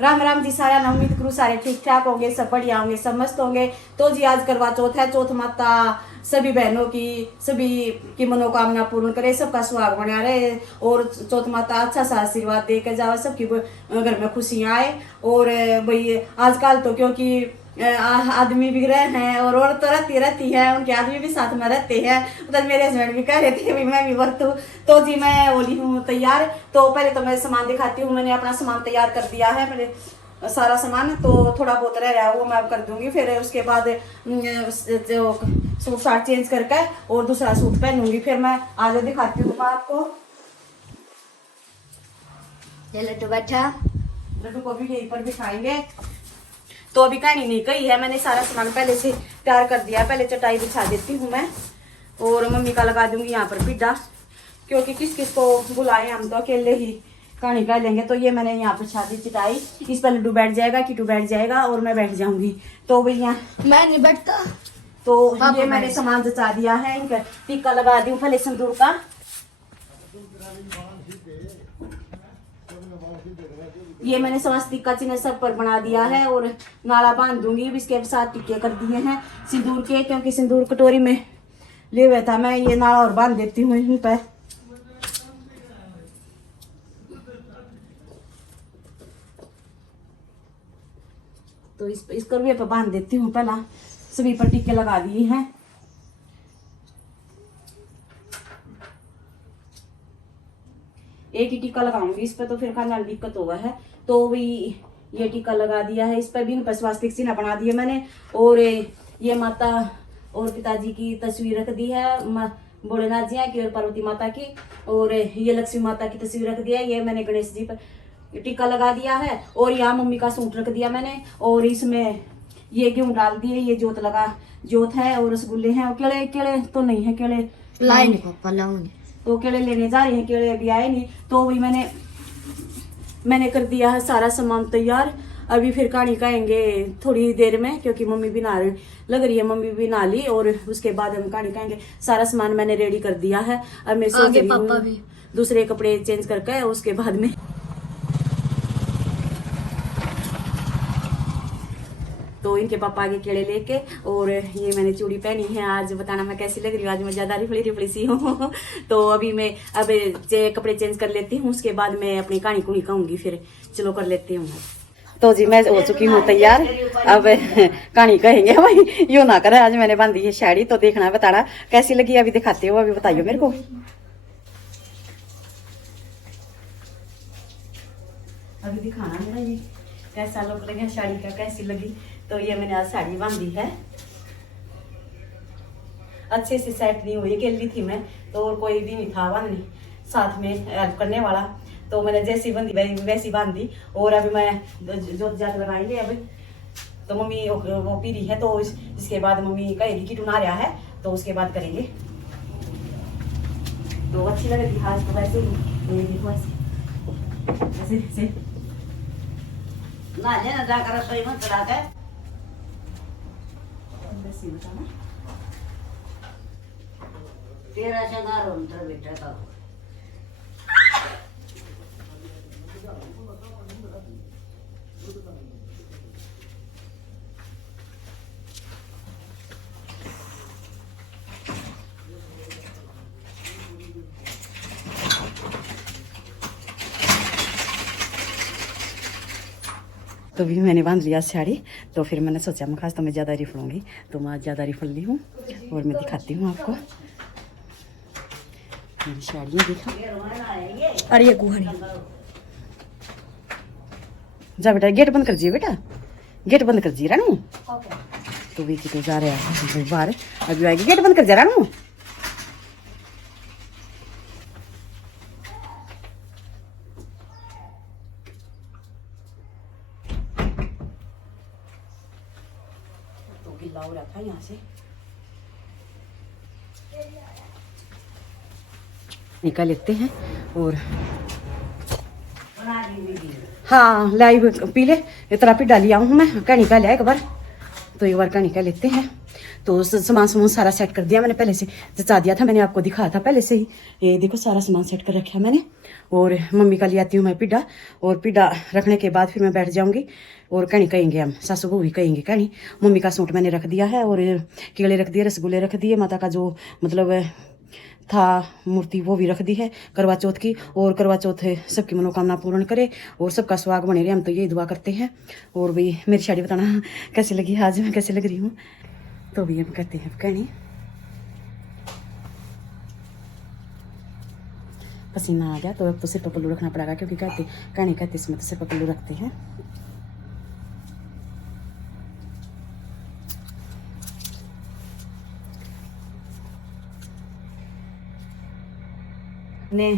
राम राम जी सारा ना, उम्मीद करूँ सारे ठीक ठाक होंगे, सब बढ़िया होंगे, सब मस्त होंगे। तो जी आज करवा चौथ है। चौथ माता सभी बहनों की, सभी की मनोकामना पूर्ण करे, सबका सुहाग बना रहे और चौथ माता अच्छा सा आशीर्वाद दे के जावे, सबकी घर में खुशियाँ आए। और भाई आजकल तो क्योंकि आदमी भी रहे हैं और औरत तो रहती है, उनके आदमी भी साथ में रहते हैं। उधर मेरे हस्बैंड भी कह रहे थे भी मैं भी बरतूं। तो जी मैं होली हूँ तैयार। तो पहले तो मैं सामान दिखाती हूँ। मैंने अपना सामान तैयार कर दिया है, मेरे सारा सामान। तो थोड़ा बहुत रह रहा है वो मैं अब कर दूंगी। फिर उसके बाद जो सूट साट चेंज करके और दूसरा सूट पहनूंगी। फिर मैं आज दिखाती हूँ मैं आपको। लड्डू बैठा, लड्डू को भी यहीं पर बिठाएंगे। तो अभी कहानी नहीं कही है, मैंने सारा सामान पहले से तैयार कर दिया। पहले चटाई बिछा देती हूँ मैं और मम्मी का लगा दूंगी यहाँ पर पिड्डा, क्योंकि किस किस को बुलाए, हम तो अकेले ही कहानी कर लेंगे। तो ये मैंने यहाँ पर बिछा दी चटाई। इस पर लड्डू बैठ जाएगा, किटू बैठ जाएगा और मैं बैठ जाऊंगी। तो भैया मैं नहीं बैठता। तो ये मैंने सामान जचा दिया है। इनका टीका लगा दी पहले सिंदूर का। ये मैंने स्वास्तिक का चिन्ह सब पर बना दिया है और नाला बांध दूंगी। इसके साथ टिक्के कर दिए हैं सिंदूर के, क्योंकि सिंदूर कटोरी में ले हुआ था। मैं ये नाला और बांध देती हूँ इन पर। तो इस करवे पर बांध देती हूँ। पहला सभी पर टिक्के लगा दिए हैं। एक ही टीका लगाऊंगी इस पर, तो फिर खाने दिक्कत होगा है। तो भी ये टीका लगा दिया है। इस पर भी इन पर स्वास्तिक चिन्ह बना दिए मैंने। और ये माता और पिताजी की तस्वीर रख दी है, भोलेनाथ जी की और पार्वती माता की। और ये लक्ष्मी माता की तस्वीर रख दिया है। ये मैंने गणेश जी पर टीका लगा दिया है। और यहाँ मम्मी का सूट रख दिया मैंने। और इसमें ये गेहूं डाल दिए। ये जोत है और रसगुल्ले हैं। और केले तो नहीं है, केले लाए नहीं पापा, लाऊंगी। तो केले लेने जा रहे हैं, केले अभी आए नहीं। तो वही मैंने कर दिया है सारा सामान तैयार। अभी फिर कहानी कहेंगे थोड़ी देर में, क्योंकि मम्मी भी नहा लग रही है, मम्मी भी नहा ली। और उसके बाद हम कहानी कहेंगे। सारा सामान मैंने रेडी कर दिया है। अब मैं सोच रही हूँ दूसरे कपड़े चेंज करके उसके बाद में तो इनके पापा आगे केड़े लेके। और ये मैंने चूड़ी पहनी है। आज बताना मैं कैसी लग रही हूँ। आज मैं ज्यादा रिफली सी हूँ। तो अभी मैं कपड़े चेंज कर लेती हूँ, उसके बाद मैं अपनी कहानी कुणी कहूंगी। फिर चलो कर लेती हूँ। तो जी मैं हो चुकी हूँ तैयार। अब कहानी कहेंगे भाई यूं ना करे। आज मैंने बांधी है साड़ी, तो देखना है, बताना कैसी लगी। अभी दिखाती हूँ, अभी बताइयो मेरे को। अभी दिखाना मेरा ये कैसा लुक लगे साड़ी का, कैसी लगी। तो ये मैंने आज साड़ी बांधी है, अच्छे से सेट नहीं हुई, अकेली थी मैं। तो और कोई भी नहीं था बांधनी साथ में हेल्प करने वाला। तो मैंने जैसी बंदी वैसी बांधी। और अभी मैं जोत जात लगाएंगे अभी। तो मम्मी वो पी रही है, तो इसके बाद मम्मी कहेगी कि टुना रहा है, तो उसके बाद करेंगे। तो अच्छी लग रही आज तो वैसे ही ऐसे ना लेना जाकर सही मत चला के तेरा शगार होता बेटा का। तो भी मैंने बांध लिया साड़ी। तो फिर मैंने सोचा मैं खास तो मैं ज़्यादा रिफलूँगी, तो मैं ज़्यादा रिफल ली हूँ। और मैं दिखाती हूँ आपको मेरी साड़ियाँ। दिखा अरे ये गुहाड़ी जा बेटा, गेट बंद कर दिए बेटा, गेट बंद कर दिए रानू। तो भी तो जा रहे हैं बाहर, अभी आएगी, गेट बंद कर दिया रानू। गिल्ला हो रहा था यहाँ से, निकाल लेते हैं। और हाँ लाइव पी ले, इतना पी डाली आऊँ मैं, कहानी का लिया एक बार। तो एक बार कहानी का लेते हैं। तो सामान सारा सेट कर दिया मैंने, पहले से जचा दिया था मैंने, आपको दिखाया था पहले से ही। ये देखो सारा सामान सेट कर रखा मैंने। और मम्मी का ले आती हूँ मैं पिड्डा, और पिड्डा रखने के बाद फिर मैं बैठ जाऊंगी और कहीं कहेंगे हम, सासू बहू भी कहेंगे कहीं। मम्मी का सूट मैंने रख दिया है, और केले रख दिए, रसगुल्ले रख दिए, माता का जो मतलब था मूर्ति वो भी रख दी है करवा चौथ की। और करवा चौथ सबकी मनोकामना पूर्ण करे और सबका स्वाग बने रहे, हम तो यही दुआ करते हैं। और भी मेरी शादी बताना कैसी लगी, आज मैं कैसे लग रही हूँ, तो भी हम कहते हैं कहनी। पसीना आ गया तो अब तो सिर पर पल्लू रखना पड़ेगा, क्योंकि कहते इसमें तो सिर पर पल्लू रखते हैं। ने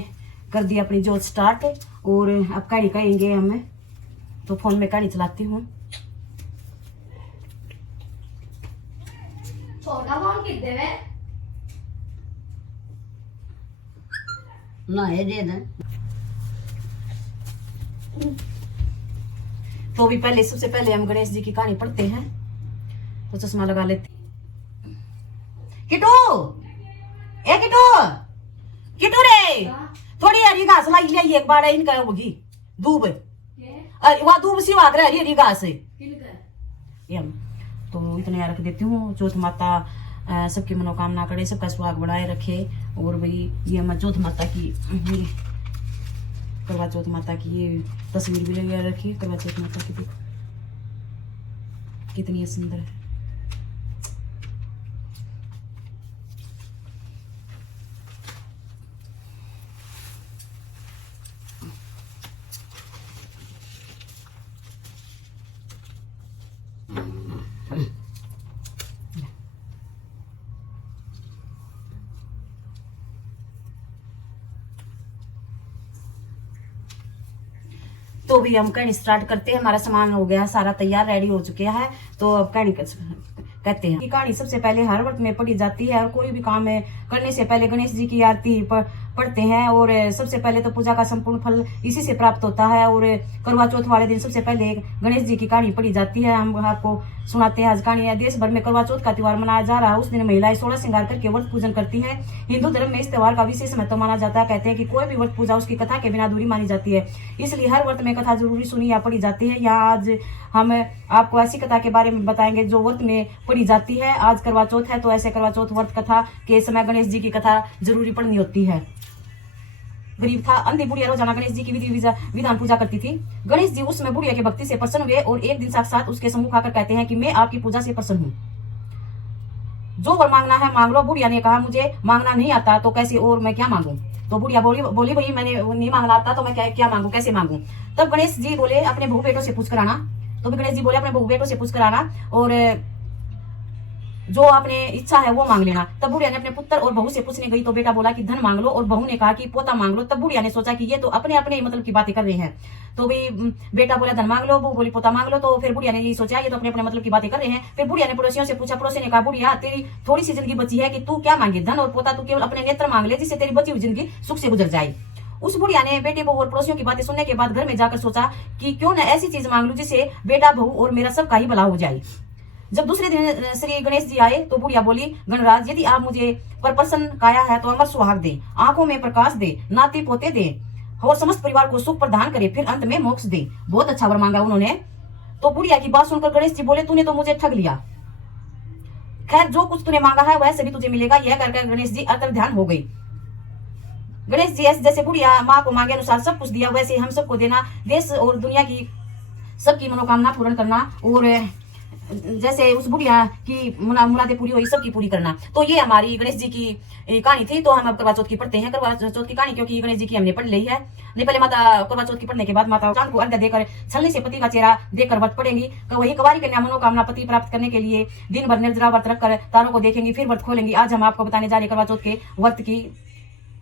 कर दी अपनी जोत स्टार्ट, और अब कहानी कहेंगे हमें, तो फोन में कहानी चलाती हूँ। छोटा फोन कितने में ना ये दे दे। तो भी पहले सबसे पहले हम गणेश जी की कहानी पढ़ते हैं, तो चश्मा लगा लेते। किटू ए किटू, किटू रे थोड़ी हरी घास लाई लिया एक बार इनका होगी दूब, वह दूब सी वाग रही हरी घास यम। तो इतने रख देती हूँ। चौथ माता सबकी मनोकामना करे, सबका सुहाग बढ़ाए रखे। और भाई ये मैं चौथ माता की, करवा चौथ माता की ये तस्वीर भी लगा रखी। करवा चौथ माता की देखो कितनी सुंदर है। तो भी हम कहानी स्टार्ट करते हैं। हमारा सामान हो गया सारा तैयार, रेडी हो चुके हैं। तो अब कहानी कहते हैं कि कहानी सबसे पहले हर व्रत में पढ़ी जाती है, और कोई भी काम करने से पहले गणेश जी की आरती पढ़ते हैं। और सबसे पहले तो पूजा का संपूर्ण फल इसी से प्राप्त होता है। और करवा चौथ वाले दिन सबसे पहले गणेश जी की कहानी पढ़ी जाती है। हम आपको सुनाते हैं आज कहानी। देश भर में करवा चौथ का त्योहार मनाया जा रहा है। उस दिन महिलाएं 16 श्रृंगार करके व्रत पूजन करती हैं। हिंदू धर्म में इस त्योहार का विशेष महत्व माना जाता है। कहते हैं कि कोई भी व्रत पूजा उसकी कथा के बिना अधूरी मानी जाती है, इसलिए हर व्रत में कथा जरूरी सुनी या पढ़ी जाती है। यहाँ आज हम आपको ऐसी कथा के बारे में बताएंगे जो व्रत में पढ़ी जाती है। आज करवा चौथ है, तो ऐसे करवा चौथ व्रत कथा के समय गणेश जी की कथा जरूरी पढ़नी होती है। गरीब था, अंधी बुढ़िया रोजाना गणेश जी की विधान पूजा करती थी। गणेश जी उस समय बुढ़िया की भक्ति से प्रसन्न हुए और एक दिन साक्षात उसके सम्मुख आकर कहते हैं कि मैं आपकी पूजा से प्रसन्न हूँ, जो वर मांगना है मांग लो। बुढ़िया ने कहा मुझे मांगना नहीं आता तो कैसे, और मैं क्या मांगू। तो बुढ़िया बोली भाई मैंने नहीं मांगना आता तो मैं क्या मांगू, कैसे मांगू। तब गणेश जी बोले अपने बहू बेटों से पूछ कर आना। तो गणेश जी बोले अपने बहू बेटों से पूछ कर आना और जो आपने इच्छा है वो मांग लेना। तब बुढ़िया ने अपने पुत्र और बहू से पूछने गई तो बेटा बोला कि धन मांग लो, और बहू ने कहा कि पोता मांग लो। तब बुढ़िया ने सोचा कि ये तो अपने अपने मतलब की बातें कर रहे हैं। तो भी बेटा बोला धन मांग लो, बहू बोली पोता मांग लो। तो फिर बुढ़िया ने यही सोचा ये तो अपने अपने मतलब की बातें कर रहे हैं। फिर बुढ़िया ने पड़ोसियों से पूछा। पड़ोसी ने कहा बुढ़िया तेरी थोड़ी सी जिंदगी बची है कि तू क्या मांगे, धन और पोता तू केवल अपने नेत्र मांग ले, जिससे तेरी बची हुई जिंदगी सुख से गुजर जाए। उस बुढ़िया ने बेटे बहू और पड़ोसियों की बातें सुनने के बाद घर में जाकर सोचा कि क्यों न ऐसी चीज मांग लूं जिससे बेटा बहू और मेरा सबका ही भला हो जाए। जब दूसरे दिन श्री गणेश जी आए तो बुढ़िया बोली गणराज यदि आप मुझे पर प्रसन्न काया है तो अमर सुहाग दे, आंखों में प्रकाश दे, नाती पोते दे और समस्त परिवार को सुख प्रदान करे, फिर अंत में मोक्ष दे। बहुत अच्छा वर मांगा उन्होंने। तो बुढ़िया की बात सुनकर गणेश जी बोले तूने तो मुझे ठग लिया, खैर जो कुछ तूने मांगा है वह सभी तुझे मिलेगा। यह कहकर गणेश जी अंतर्ध्यान हो गई। गणेश जी जैसे बुढ़िया माँ को मांगे अनुसार सब कुछ दिया, वैसे हम सबको देना, देश और दुनिया की सबकी मनोकामना पूर्ण करना, और जैसे उस बुढ़िया की मुरादें पूरी हुई सबकी पूरी करना। तो ये हमारी गणेश जी की कहानी थी। तो हम अब करवा चौथ की पढ़ते हैं। करवा चौथ की कहानी क्योंकि गणेश जी की हमने पढ़ ली है। नहीं पहले माता करवा चौथ की पढ़ने के बाद माता चांद को अर्घ्य देकर छलनी से पति का चेहरा देकर व्रत पड़ेंगी। वही कुंवारी कन्या मनोकामना पति प्राप्त करने के लिए दिन भर निर्जरा व्रत रखकर तारों को देखेंगी, फिर व्रत खोलेंगी। आज हम आपको बताने जा रहे करवा चौथ के व्रत की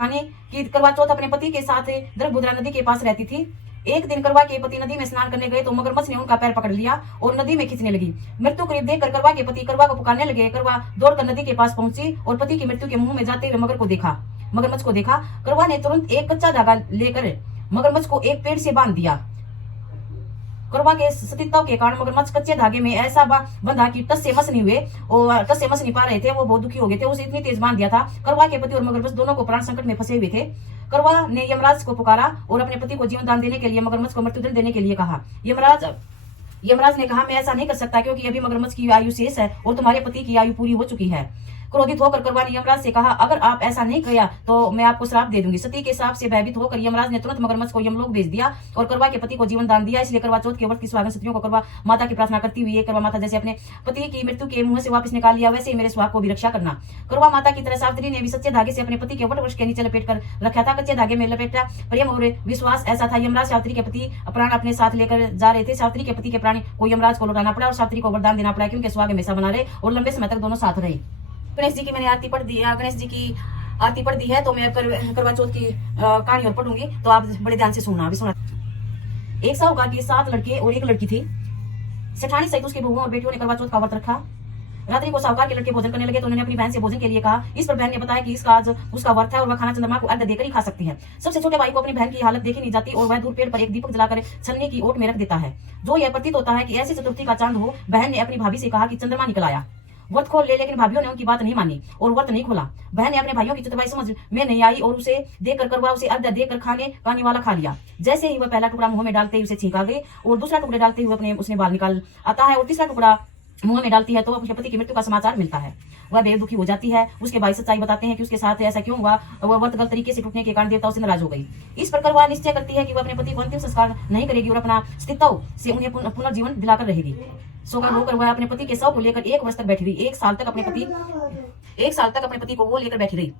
कहानी कि करवा चौथ अपने पति के साथ द्रगभद्रा नदी के पास रहती थी। एक दिन करवा के पति नदी में स्नान करने गए तो मगरमच्छ ने उनका पैर पकड़ लिया और नदी में खींचने लगी। मृत्यु करीब देखकर करवा के पति करवा को पुकारने लगे। करवा दौड़कर नदी के पास पहुंची और पति की मृत्यु के मुंह में जाते हुए मगरमच्छ को देखा। करवा ने तुरंत एक कच्चा धागा लेकर मगरमच्छ को एक पेड़ से बांध दिया करवा के सतीत्व के कारण मगरमच्छ कच्चे धागे में ऐसा बंधा कि टस से मस नहीं हुए और टस से मस नहीं पा रहे थे। वो बहुत दुखी हो गए थे। उसे इतनी तेज बांध दिया था। करवा के पति और मगरमच्छ दोनों को प्राण संकट में फंसे हुए थे। करवा ने यमराज को पुकारा और अपने पति को जीवन दान देने के लिए मगरमच्छ को मृत्युदंड देने के लिए कहा। यमराज ने कहा, मैं ऐसा नहीं कर सकता क्योंकि अभी मगरमच्छ की आयु शेष है और तुम्हारे पति की आयु पूरी हो चुकी है। क्रोधित होकर करवा ने यमराज से कहा, अगर आप ऐसा नहीं किया तो मैं आपको श्राप दे दूंगी। सती के श्राप से भयभीत होकर यमराज ने तुरंत मगरमच्छ को यमलोक भेज दिया और करवा के पति को जीवन दान दिया। इसलिए करवा चौथ के व्रत की सुहागन स्त्रियों को करवा माता की प्रार्थना करती हुई, करवा माता जैसे अपने पति की मृत्यु के मुंह से वापस निकाल लिया, वैसे ही मेरे सुहाग को भी रक्षा करना। करवा माता की तरह सावित्री ने भी सच्चे धागे से अपने पति के वट वृक्ष के नीचे लपेट कर रखा था। कच्चे धागे में लपेटा प्रेम और विश्वास ऐसा था। यमराज सावित्री के पति प्राण अपने साथ लेकर जा रहे थे। सावित्री के पति के प्राण को यमराज को लौटाना पड़ा और सावित्री को वरदान देना पड़ा कि उनके सुहाग हमेशा बना रहे और लंबे समय तक दोनों साथ रहे। गणेश जी की मैंने आरती पढ़ दी है। गणेश जी की आरती पढ़ दी है तो मैं करवा चौथ की कहानी और पढ़ूंगी, तो आप बड़े ध्यान से सुनना। अभी सुना। एक साहूकार के 7 लड़के और 1 लड़की थी। सेठानी सहित उसके बहुओं और बेटियों ने करवा चौथ का व्रत रखा। रात्रि को साहूकार के लड़के भोजन करने लगे तो उन्होंने अपनी बहन से भोजन के लिए कहा। इस पर बहन ने बताया कि इसका आज उसका व्रत है और वह खाना चंद्रमा को अर्घ्य देकर ही खा सकती है। सबसे छोटे भाई को अपनी बहन की हालत देखी नहीं जाती और वह दूर पेड़ पर एक दीपक जलाकर छलनी की ओट में रख देता है। जो यह प्रतीत होता है कि ऐसी चतुर्थी का चांद हो। बहन ने अपनी भाभी से कहा कि चंद्रमा निकल आया, व्रत खोल ले, लेकिन भाभीियों ने उनकी बात नहीं मानी और व्रत नहीं खोला। बहन ने अपने भाइयों की चतुराई समझ में नहीं आई और उसे देखकर करवा उसे अर्घ्य देकर खाने वाला खा लिया। जैसे ही वह पहला टुकड़ा मुंह में डालते ही उसे छींक आ गई और दूसरा टुकड़ा डालते हुए उसने बाल निकाल आता है और तीसरा टुकड़ा मुंह में डालती है तो अपने पति की मृत्यु का समाचार मिलता है। वह बेहद दुखी हो जाती है। उसके भाई सच्चाई बताते हैं कि उसके साथ ऐसा क्यों हुआ। वह व्रत गलत तरीके से टूटने के कारण देवताओं से नाराज हो गई। इस प्रकार वह निश्चय करती है कि वह अपने पति को अंतिम संस्कार नहीं करेगी और अपना अस्तित्व से उन्हें पुनर्जीवन दिलाकर रहेगी। सोकर होकर वह अपने पति के शव को लेकर 1 वर्ष तक बैठी रही। 1 साल तक अपने पति को वो लेकर बैठी रही।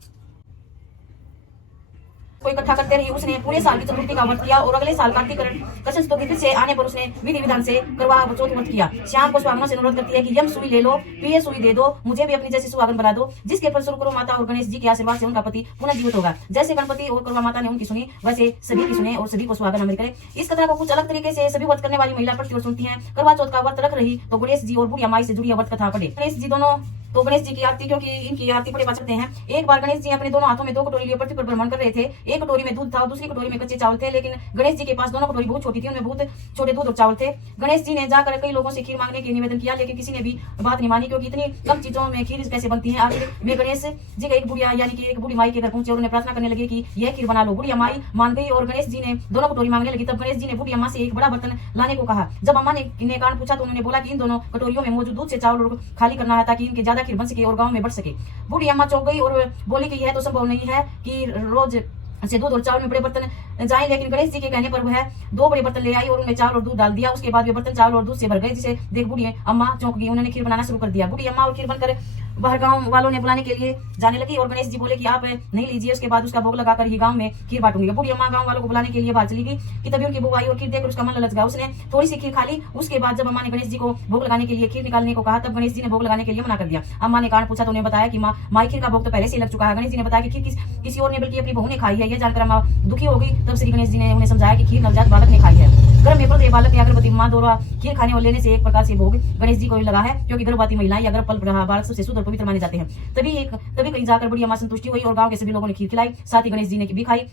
को इकट्ठा करते रही। उसने पूरे साल की चतुर्थी का व्रत किया और अगले साल कार्तिक कृष्ण चतुर्थी से आने पर उसने विधि विधान से करवा चौथ व्रत किया। श्याम को सुहागनों से अनुरोध करती है कि यम सुई ले लो, पिए सुई दे दो, मुझे भी अपनी जैसी सुहागन बना दो, जिसके फलस्वरूप करवा माता और गणेश जी के आशीर्वाद से उनका पति पुनः जीवित होगा। जैसे गणपति और करवा माता ने उनकी सुनी, वैसे सभी की सुने और सभी को सुहागन अमृत करे। इस कथा को कुछ अलग तरीके से सभी व्रत करने वाली महिला पढ़ती और सुनती है। करवा चौथ का व्रत रख रही तो गणेश जी और बुढ़िया माई से जुड़ी व्रत कथा पढ़े। गणेश जी दोनों तो गणेश जी की आरती, क्योंकि इनकी आरती बड़े बचते हैं। एक बार गणेश जी अपने दोनों हाथों में 2 कटोरी लिए पृथ्वी पर भ्रमण कर रहे थे। एक कटोरी में दूध था और दूसरी कटोरी में कच्चे चावल थे, लेकिन गणेश जी के पास दोनों कटोरी बहुत छोटी थी, उनमें बहुत छोटे दूध और चावल थे। गणेश जी ने जाकर कई लोगों से खीर मांगने की निवेदन किया, लेकिन किसी ने भी बात नहीं मानी, क्योंकि इतनी कम चीजों में खीर कैसे बनती है। आखिर में गणेश जी का एक बुढ़िया यानी कि एक बूढ़ी माई के घर पहुंचे और उन्हें प्रार्थना करने लगे कि यह खीर बना लो। बुढ़िया माई मान गई और गणेश जी ने दोनों कटोरी मांगने लगी। तब गणेश जी ने बुढ़ी अम्मा से एक बड़ा बर्तन लाने को कहा। जब अम्मा ने कारण पूछा तो उन्होंने बोला कि इन दोनों कटोरियों में मौजूद दूध से चावल खाली करना है ताकि इनके ज्यादा खीर बन सके और गाँव में बढ़ सके। बूढ़ी अम्मा चौंक गई और बोली कि यह तो संभव नहीं है कि रोज से दूध और चावल में बड़े बर्तन जाएं, लेकिन गणेश जी के कहने पर वह 2 बड़े बर्तन ले आई और उनमें चावल और दूध डाल दिया। उसके बाद वे बर्तन चावल और दूध से भर गए, जिसे देख बूढ़ी अम्मा चौंक गई। उन्होंने खीर बनाना शुरू कर दिया। बूढ़ी अम्मा और खीर बनकर बाहर गांव वालों ने बुलाने के लिए जाने लगी और गणेश जी बोले कि आप नहीं लीजिए, उसके बाद उसका भोग लगाकर ही गांव में खीर बांटूंगी। बूढ़ी अम्मा गांव वालों को बुलाने के लिए बाहर चली गई कि तभी उनकी बहू आई और खीर देखकर उसका मन ललच गया। उसने थोड़ी सी खीर खा ली। उसके बाद जब अम्मा ने गणेश जी को भोग लगाने के लिए खीर निकालने को कहा, तब गणेश जी ने भोग लगाने के लिए मना कर दिया। अम्मा ने कारण पूछा तो उन्हें बताया कि माई खीर का भोग तो पहले से लग चुका है। गणेश जी ने बताया कि खीर किसी और ने बल्कि अपनी बहू ने खाई है। यह जानकर अम्मा दुखी हो गई। तब श्री गणेश जी ने उन्हें समझाया कि खीर नवजात बालक ने खाई है। गर्भ में बालक या गर्भवती मां द्वारा खीर खाने और लेने से एक प्रकार से भोग गणेश जी को लगा है, क्योंकि गर्भवती महिलाएं या गर्भ पल रहा बालक सबसे शुद्ध और पवित्र माने जाते हैं। तभी कहीं जाकर बड़ी अम्मा संतुष्टि हुई और गांव के सभी लोगों ने खीर खिलाई, साथ ही गणेश जी ने भी खाई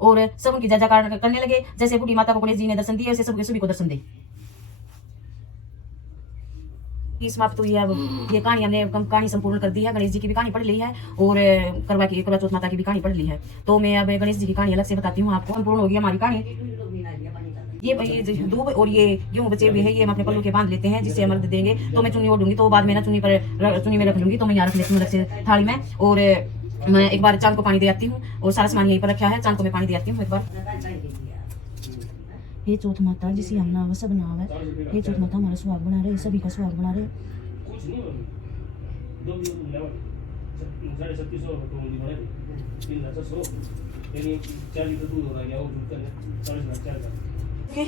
और सब उनकी जय जयकार करने लगे। जैसे बूढ़ी माता को गणेश जी ने दर्शन दिए, वैसे सभी को दर्शन दे। समाप्त हुई है। ये कहानी हमने कहानी संपूर्ण कर दी है। गणेश जी की भी कहानी पढ़ ली है और करवा चौथ माता की भी कहानी पढ़ ली है। तो मैं अब गणेश जी की कहानी अलग से बताती हूँ आपको। संपूर्ण होगी हमारी कहानी। ये दूब और ये गेहूं बचे हुए हैं, ये हम अपने पल्लू के बांध लेते हैं, जिससे अमृत देंगे। तो मैं चुन्नी ओढ़ूंगी, तो बाद में ना चुन्नी में रख लूंगी। तो मैं यहाँ रख लेती हूँ अलग से थाली में। और मैं एक बार चांद को पानी दे आती हूँ और सारा सामान यहीं पर रखा है। चांद को मैं पानी दे आती हूँ एक बार। हे चौथ माता जिसे हम नाव सब नाव है, हे चौथ माता हमारा सुहाग बना रहे, सभी का सुहाग बना रहे।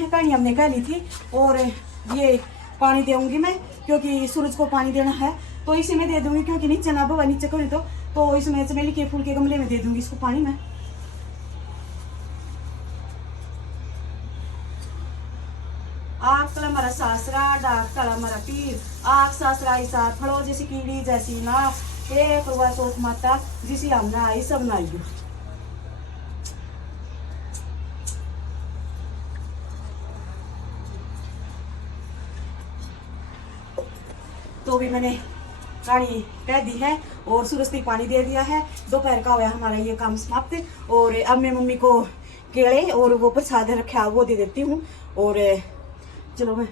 कहानी हमने कह ली थी और ये पानी देऊंगी मैं, क्योंकि सूरज को पानी देना है। तो इसी में दे दूंगी, क्योंकि नीचे ना बवा नीचे करी तो इसमें चमेली के फूल के गमले में दे दूंगी इसको पानी में। आग तला हमारा सासरा, डाक तला हमारा पीर, आग सासरा ऐसा फड़ो जैसी कीड़ी जैसी ना, हे करवा चौथ माता जिसी हम ना आई सब ना आइयो। तो भी मैंने साड़ी कह दी है और सूरज तक पानी दे दिया है। दोपहर का हुआ हमारा ये काम समाप्त। और अब मैं मम्मी को केले और वो प्रसाद रखा वो दे देती हूँ। और चलो मैं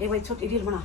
एक बार छोटी रील बना